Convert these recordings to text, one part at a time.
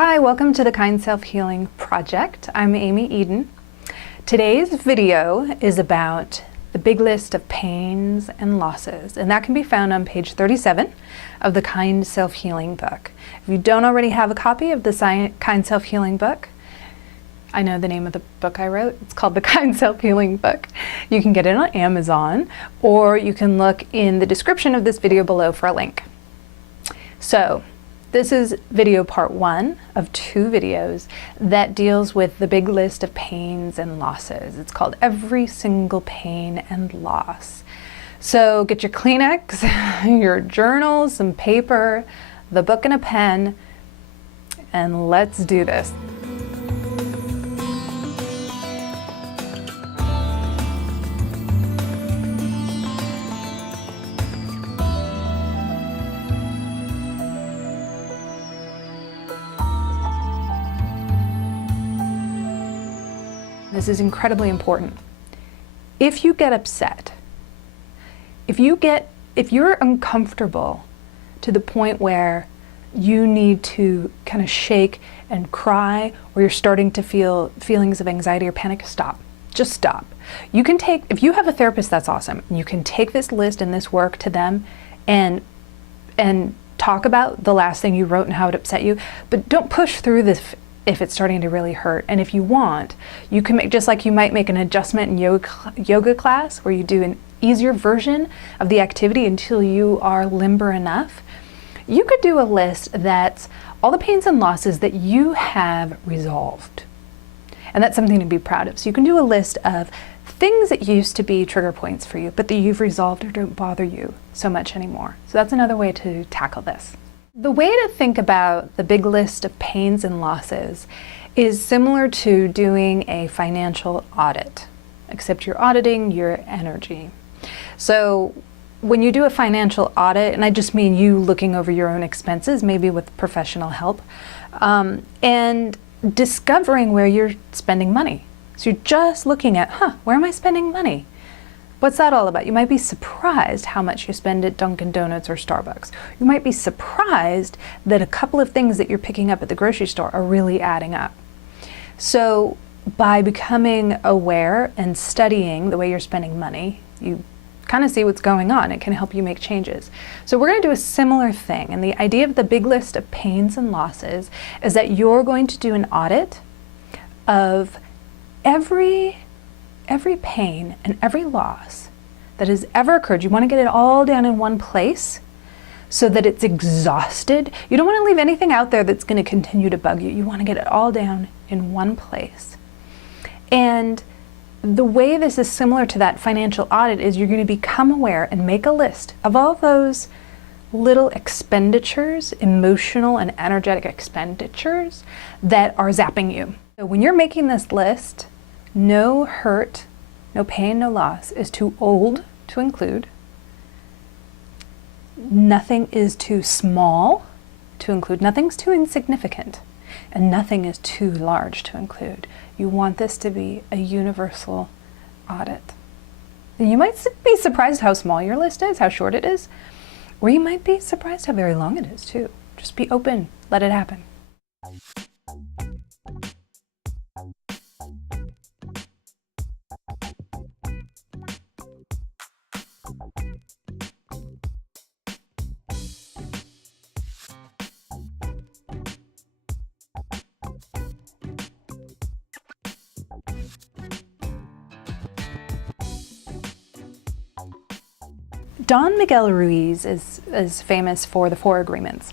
Hi, welcome to the Kind Self-Healing Project. I'm Amy Eden. Today's video is about the big list of pains and losses, and that can be found on page 37 of the Kind Self-Healing book. If you don't already have a copy of the Kind Self-Healing book, I know the name of the book I wrote. It's called the Kind Self-Healing book. You can get it on Amazon, or you can look in the description of this video below for a link. So, this is video part 1 of 2 videos that deals with the big list of pains and losses. It's called Every Single Pain and Loss. So get your Kleenex, your journal, some paper, the book and a pen, and let's do this. This is incredibly important. If you get upset, if you're uncomfortable to the point where you need to kind of shake and cry, or you're starting to feel feelings of anxiety or panic, stop. Just stop. You can take, if you have a therapist, that's awesome. You can take this list and this work to them and talk about the last thing you wrote and how it upset you, but don't push through this if it's starting to really hurt. And if you want, you can make, just like you might make an adjustment in yoga class where you do an easier version of the activity until you are limber enough, you could do a list that's all the pains and losses that you have resolved. And that's something to be proud of. So you can do a list of things that used to be trigger points for you, but that you've resolved or don't bother you so much anymore. So that's another way to tackle this. The way to think about the big list of pains and losses is similar to doing a financial audit, except you're auditing your energy. So when you do a financial audit, and I just mean you looking over your own expenses, maybe with professional help, and discovering where you're spending money. So you're just looking at, where am I spending money? What's that all about? You might be surprised how much you spend at Dunkin' Donuts or Starbucks. You might be surprised that a couple of things that you're picking up at the grocery store are really adding up. So by becoming aware and studying the way you're spending money, you kind of see what's going on. It can help you make changes. So we're going to do a similar thing. And the idea of the big list of pains and losses is that you're going to do an audit of every pain and every loss that has ever occurred. You want to get it all down in one place so that it's exhausted. You don't want to leave anything out there that's going to continue to bug you. You want to get it all down in one place. And the way this is similar to that financial audit is you're going to become aware and make a list of all those little expenditures, emotional and energetic expenditures that are zapping you. So when you're making this list, no hurt, no pain, no loss is too old to include. Nothing is too small to include. Nothing's too insignificant. And nothing is too large to include. You want this to be a universal audit. And you might be surprised how small your list is, how short it is. Or you might be surprised how very long it is too. Just be open, let it happen. Don Miguel Ruiz is famous for the 4 agreements.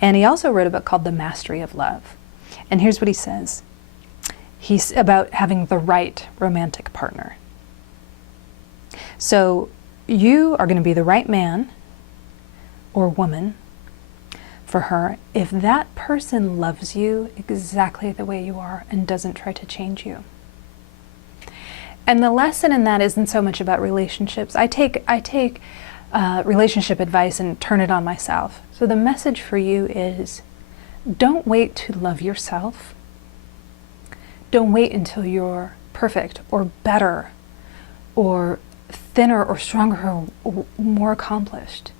And he also wrote a book called The Mastery of Love. And here's what he says. He's about having the right romantic partner. So you are going to be the right man or woman for her if that person loves you exactly the way you are and doesn't try to change you. And the lesson in that isn't so much about relationships. I take relationship advice and turn it on myself. So the message for you is, don't wait to love yourself. Don't wait until you're perfect or better or thinner or stronger or more accomplished.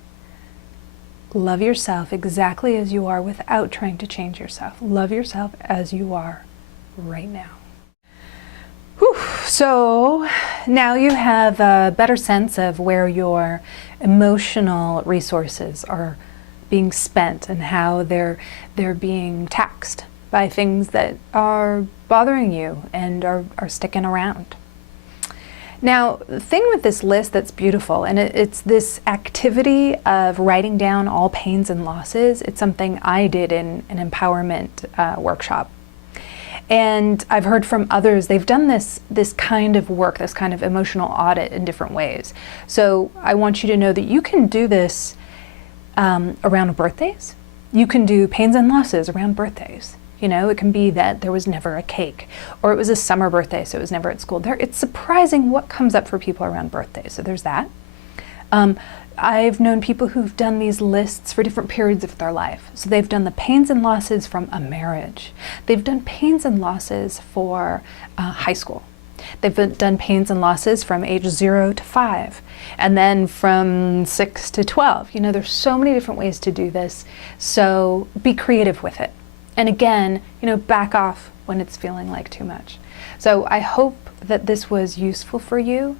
Love yourself exactly as you are without trying to change yourself. Love yourself as you are right now. Whew. So now you have a better sense of where your emotional resources are being spent and how they're being taxed by things that are bothering you and are sticking around. Now, the thing with this list that's beautiful, and it's this activity of writing down all pains and losses. It's something I did in an empowerment workshop. And I've heard from others, they've done this kind of work, this kind of emotional audit in different ways. So I want you to know that you can do this around birthdays. You can do pains and losses around birthdays. You know, it can be that there was never a cake, or it was a summer birthday, so it was never at school. It's surprising what comes up for people around birthdays, so there's that. I've known people who've done these lists for different periods of their life. So they've done the pains and losses from a marriage. They've done pains and losses for high school. They've done pains and losses from age 0 to 5, and then from 6 to 12. You know, there's so many different ways to do this, so be creative with it. And again, you know, back off when it's feeling like too much. So I hope that this was useful for you.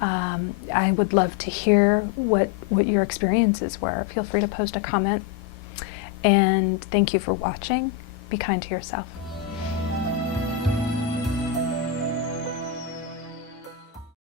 I would love to hear what your experiences were. Feel free to post a comment. And thank you for watching. Be kind to yourself.